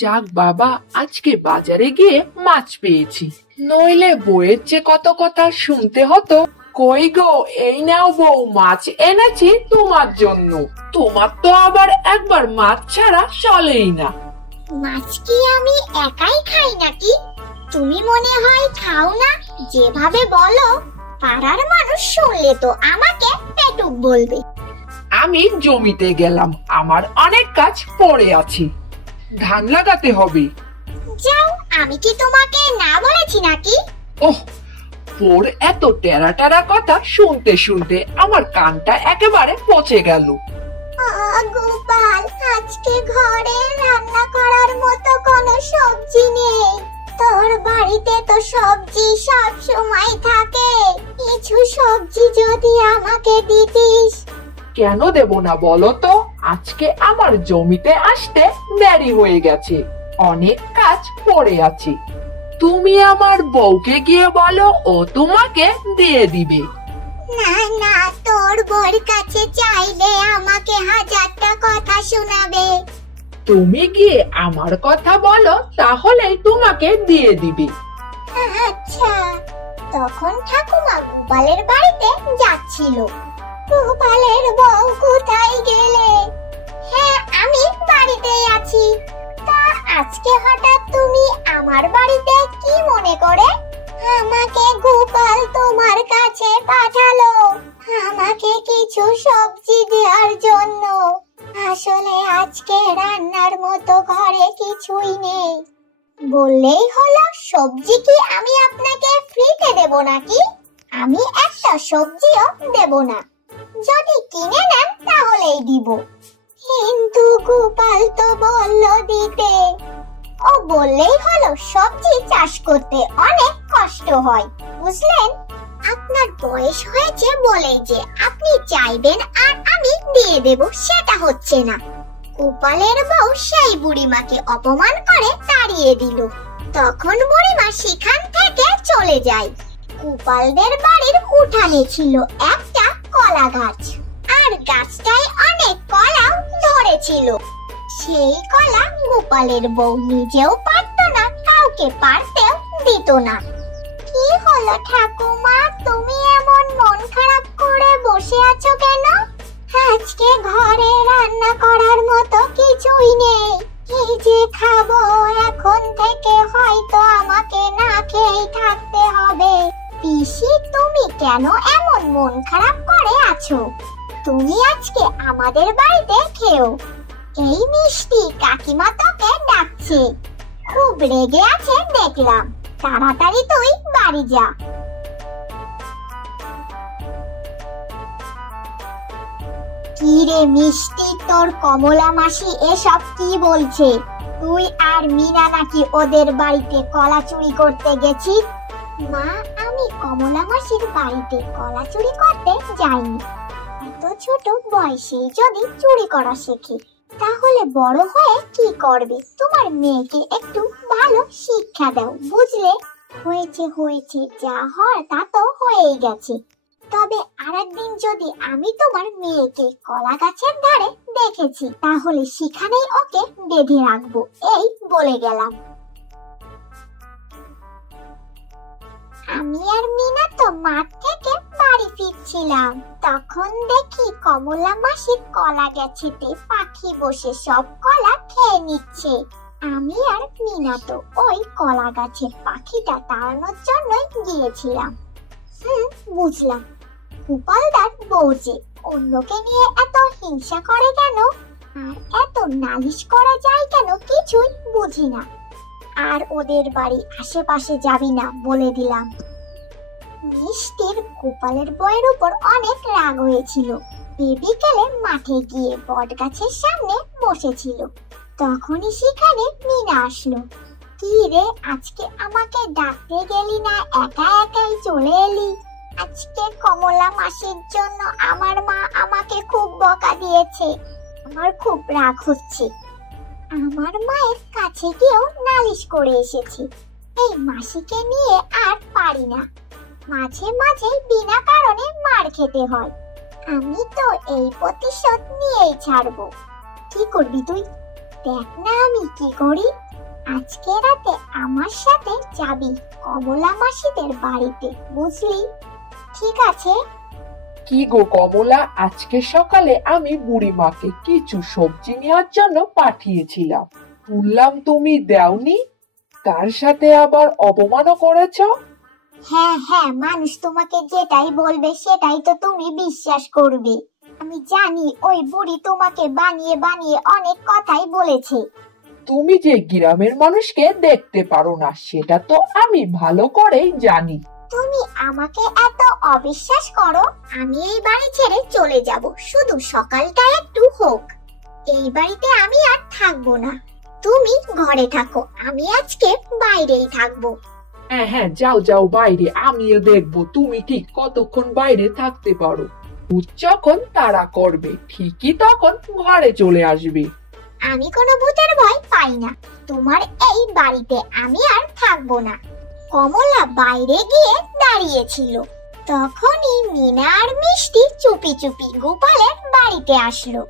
যাক বাবা, আজকে বাজারে গিয়ে মাছ পেয়েছি, নইলে বউয়ের যে কত কথা শুনতে হতো। কই গো, এই নাও বউ, মাছ এনেছি তোমার জন্য। তোমার তো আবার একবার মাছ ছাড়া চলেই না। মাছ কি আমি একাই খাই নাকি? তুমি মনে হয় খাও না। যেভাবে বলো, পাড়ার মানুষ শুনলে তো আমাকে পেটুক বলবে। আমি জমিতে গেলাম, আমার অনেক কাজ পড়ে আছে, ধান লাগাতে হবে। যাও, আমি কি তোমাকে না বলেছি নাকি? ওহ, ওর এত টেরা টেরা কথা শুনতে শুনতে আমার কানটা একেবারে পচে গেল। গোপাল, আজকে ঘরে রান্না করার মতো কোনো সবজি নেই। তোর বাড়িতে তো সবজি সব সময় থাকে, কিছু সবজি যদি আমাকে দিতিস। কেন দেব না বলো তো? আজকে আমার জমিতে আসতে দেরি হয়ে গেছে, অনেক কাজ পড়ে আছে। তুমি আমার বউকে গিয়ে বলো, ও তোমাকে দিয়ে দিবে। না না, তোর বউর কাছে চাইলে আমাকে হাজারটা কথা শোনাবে। তুমি গিয়ে আমার কথা বলো, তাহলেই তোমাকে দিয়ে দিবে। আচ্ছা। তখন ঠাকুমা গোপালের বাড়িতে যাচ্ছিল। গোপালের বউ, কোথায় গেলে? হ্যাঁ, আমি বাড়িতেই আছি। তা আজকে হঠাৎ তুমি আমার বাড়িতে কি মনে করে? আমাকে গোপাল তোমার কাছে পাঠালো, আমাকে কিছু সবজি দেওয়ার জন্য। আসলে আজকে রান্নার মতো ঘরে কিছুই নেই। বললেই হলো, সবজি কি আমি আপনাকে ফ্রিতে দেব নাকি? আমি একটা সবজিও দেব না, যদি কিনে নেন তাহলেই দিব। কিন্তু গোপাল তো বলল দিতে। ও বললেই হলো, সবজি চাষ করতে অনেক কষ্ট হয়, বুঝলেন? আপনার বয়স হয়েছে বলেই যে আপনি চাইবেন আর আমি দিয়ে দেব, সেটা হচ্ছে না। গোপালের বউ সেই বুড়িমাকে অপমান করে তাড়িয়ে দিল। তখন বুড়িমা সেখান থেকে চলে যায়। গোপালদের বাড়ির উঠানে ছিল একটা কলা গাছ, আর গাছটায় অনেক কলাও ধরেছিল। সেই কলা গোপালের বউ নিজেও পারত না, কাউকে পারতেও দিত না। কি হলো ঠাকুমা, তুমি এমন মন খারাপ করে বসে আছো কেন? আজকে ঘরে রান্না করার মতো কিছুই নেই, কি যে খাবো। এখন থেকে হয়তো আমাকে না খেয়েই থাকতে হবে। পিসি, তুমি কেন এমন মন খারাপ করে আছো? তুমি আজকে আমাদের বাড়িতে খেও। এই মিষ্টি কাকিমা তোকে ডাকছে, খুব রেগে আছে দেখলাম। তাড়াতাড়ি তুই বাড়ি যা। কি রে মিষ্টি, তোর কমলা মাসি এসব কি বলছে? তুই আর মিনা নাকি ওদের বাড়িতে কলা চুরি করতে গেছিস? মা, আমি কমলা মাসির বাড়িতে কলা চুরি করতে যাইনি। এত ছোট বয়সে যদি চুরি করা শেখে, তাহলে বড় হয়ে কি করবে? তোমার মেয়েকে একটু ভালো শিক্ষা দাও, বুঝলে? হয়েছে হয়েছে, যা হয় তা তো হয়েই গেছে। তবে আরেকদিন যদি আমি তোমার মেয়েকে কলা গাছের ধারে দেখেছি, তাহলে সেখানেই ওকে বেঁধে রাখবো, এই বলে গেলাম। আমি আর মিনা তো মাঠ থেকে বাড়ি ফিরছিলাম, তখন দেখি কমলা মাসি কলা গাছেতে পাখি বসে সব কলা খেয়ে নিচ্ছে। আমি আর মিনা তো ওই কলা গাছের পাখিটা তাড়ানোর জন্যই গিয়েছিলাম। বুঝলাম, গোপালদার বউ যে অন্যকে নিয়ে এত হিংসা করে কেন, আর এত নালিশ করা যায় কেন, কিছুই বুঝি না। আর ওদের বাড়ি আশেপাশে যাবি না বলে দিলাম। মিষ্টির গোপালের বউয়ের উপর অনেক রাগ হয়েছিল। বিকেলে মাঠে গিয়ে বট গাছের সামনে বসেছিল। তখনই সেখানে মিনা আসলো। কি রে, আজকে আমাকে ডাকতে গেলি না, একা একাই চলে এলি? আজকে কমলা মাসির জন্য আমার মা আমাকে খুব বকা দিয়েছে, আমার খুব রাগ হচ্ছে। আমার মায়ের কাছে গিয়েও নালিশ করে এসেছি। এই মাসিকে নিয়ে আর পারি না, মাঝে মাঝে বিনা কারণে মার খেতে হয়। আমি তো এই প্রতিশোধ নিয়েই ছাড়বো। কি করবি তুই? দেখ না আমি কি করি। আজকে রাতে আমার সাথে যাবি কমলা মাসিদের বাড়িতে, বুঝলি? ঠিক আছে। কি গো কমলা, আজকে সকালে আমি বুড়িমাকে কিছু সবজি নেওয়ার জন্য পাঠিয়েছিলাম, শুনলাম তুমি দেওনি, তার সাথে আবার অপমানও করেছ। হ্যাঁ হ্যাঁ, মানুষ তোমাকে যেটাই বলবে সেটাই তো তুমি বিশ্বাস করবে। আমি জানি ওই বুড়ি তোমাকে বানিয়ে বানিয়ে অনেক কথাই বলেছে। তুমি যে গ্রামের মানুষকে দেখতে পারো না সেটা তো আমি ভালো করেই জানি। তুমি আমাকে এত অবিশ্বাস করো, আমি এই বাড়ি ছেড়ে চলে যাব, শুধু সকালটা একটু হোক। এই বাড়িতে আমি আর থাকবো না, তুমি ঘরে থাকো, আমি আজকে বাইরেই থাকবো। হ্যাঁ হ্যাঁ, যাও যাও বাইরে, আমিও দেখবো তুমি ঠিক কতক্ষণ বাইরে থাকতে পারো। ভূত যখন তাড়া করবে ঠিকই তখন ঘরে চলে আসবে। আমি কোনো ভূতের ভয় পাই না, তোমার এই বাড়িতে আমি আর থাকবো না। কমলা বাইরে গিয়ে দাঁড়িয়েছিল, তখনই মিনা আর মিষ্টি চুপি চুপি গোপালের বাড়িতে আসলো।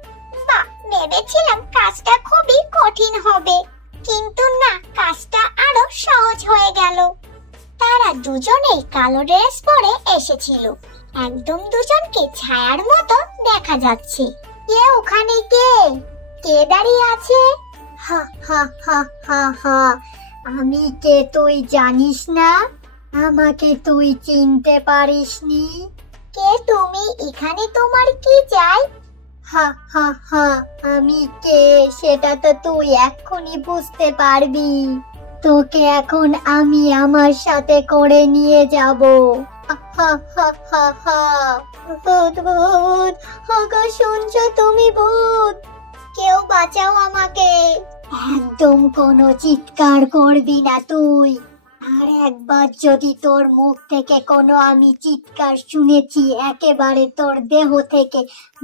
বাহ, ভেবেছিলাম কাজটা খুবই কঠিন হবে, কিন্তু না, কাজটা আরো সহজ হয়ে গেল। তারা দুজনেই কালো ড্রেস পরে এসেছিল, একদম দুজনকে ছায়ার মতো দেখা যাচ্ছে। কে ওখানে? কে কে দাঁড়িয়ে আছে? হা হা হা হা হা, আমি কে তুই জানিস না? আমাকে তুই চিনতে পারিসনি? কে তুমি? এখানে তোমার কি চাই? হা হা হা, আমি কে সেটা তো তুই এক্ষুনি বুঝতে পারবি। তোকে এখন আমি আমার সাথে করে নিয়ে যাব। হা হা হা হা, ভূত ভূত, ওগো শুনছো তুমি? ভূত, কেউ বাঁচাও আমাকে। একদম কোনো চিৎকার করবি না তুই, আর একবার যদি তোর মুখ থেকে কোনো আমি চিৎকার শুনেছি, একেবারে তোর দেহ থেকে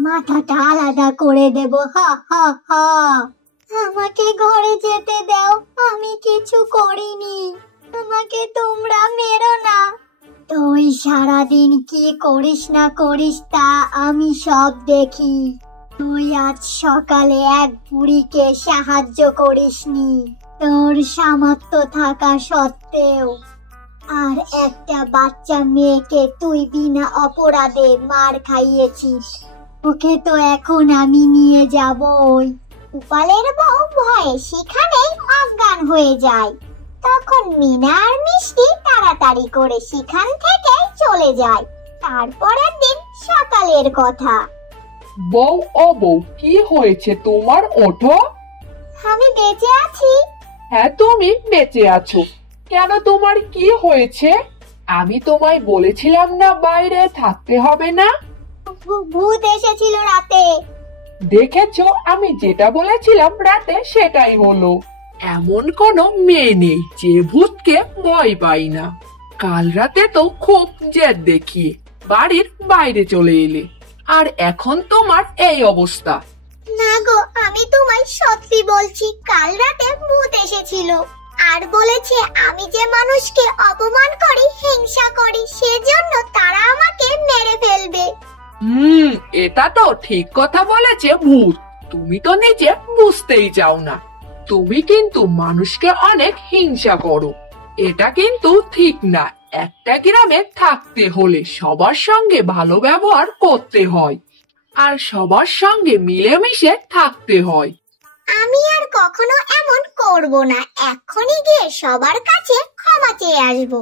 মাথাটা আলাদা করে দেব। হা হা হা, আমাকে ঘরে যেতে দাও, আমি কিছু করিনি, আমাকে তোমরা মেরো না। তুই সারাদিন কি করিস না করিস তা আমি সব দেখি। তুই আজ সকালে এক বুড়িকে সাহায্য করিসনি, তোর সামর্থ্য থাকা সত্ত্বেও, আর একটা বাচ্চা মেয়েকে তুই বিনা অপরাধে মার খাইয়েছিস। ওকে তো এখন আমি নিয়ে যাবই। গোপালের বউ ভয়ে সেখানেই অজ্ঞান হয়ে যায়। তখন মিনা আর মিষ্টি তাড়াতাড়ি করে সেখান থেকে চলে যায়। তারপরের দিন সকালের কথা। বউ ও বউ, কি হয়েছে তোমার? ওঠো। আমি বেঁচে আছি। হ্যাঁ, তুমি বেঁচে আছো। কেন, তোমার কি হয়েছে? আমি তোমায় বলেছিলাম না বাইরে থাকতে হবে না? ভূত এসেছিল রাতে। দেখেছো, আমি যেটা বলেছিলাম রাতে সেটাই হলো। এমন কোনো মেয়ে নেই যে ভূতকে ভয় পাই না। কাল রাতে তো খুব জেদ দেখিয়ে বাড়ির বাইরে চলে এলে, আর এখন তোমার এই অবস্থা। না গো, আমি তোমায় সত্যি বলছি, কাল রাতে ভূত এসেছিল আর বলেছে আমি যে মানুষকে অপমান করি, হিংসা করি, সেজন্য তারা আমাকে মেরে ফেলবে। এটা তো ঠিক কথা বলেছে ভূত। তুমি তো নিজে বুঝতেই চাও না, তুমি কিন্তু মানুষকে অনেক হিংসা করো। এটা কিন্তু ঠিক না। একটা গ্রামে থাকতে হলে সবার সঙ্গে ভালো ব্যবহার করতে হয়, আর সবার সঙ্গে মিলেমিশে থাকতে হয়। আমি আর কখনো এমন করব না, এক্ষুনি গিয়ে সবার কাছে ক্ষমা চেয়ে আসবো।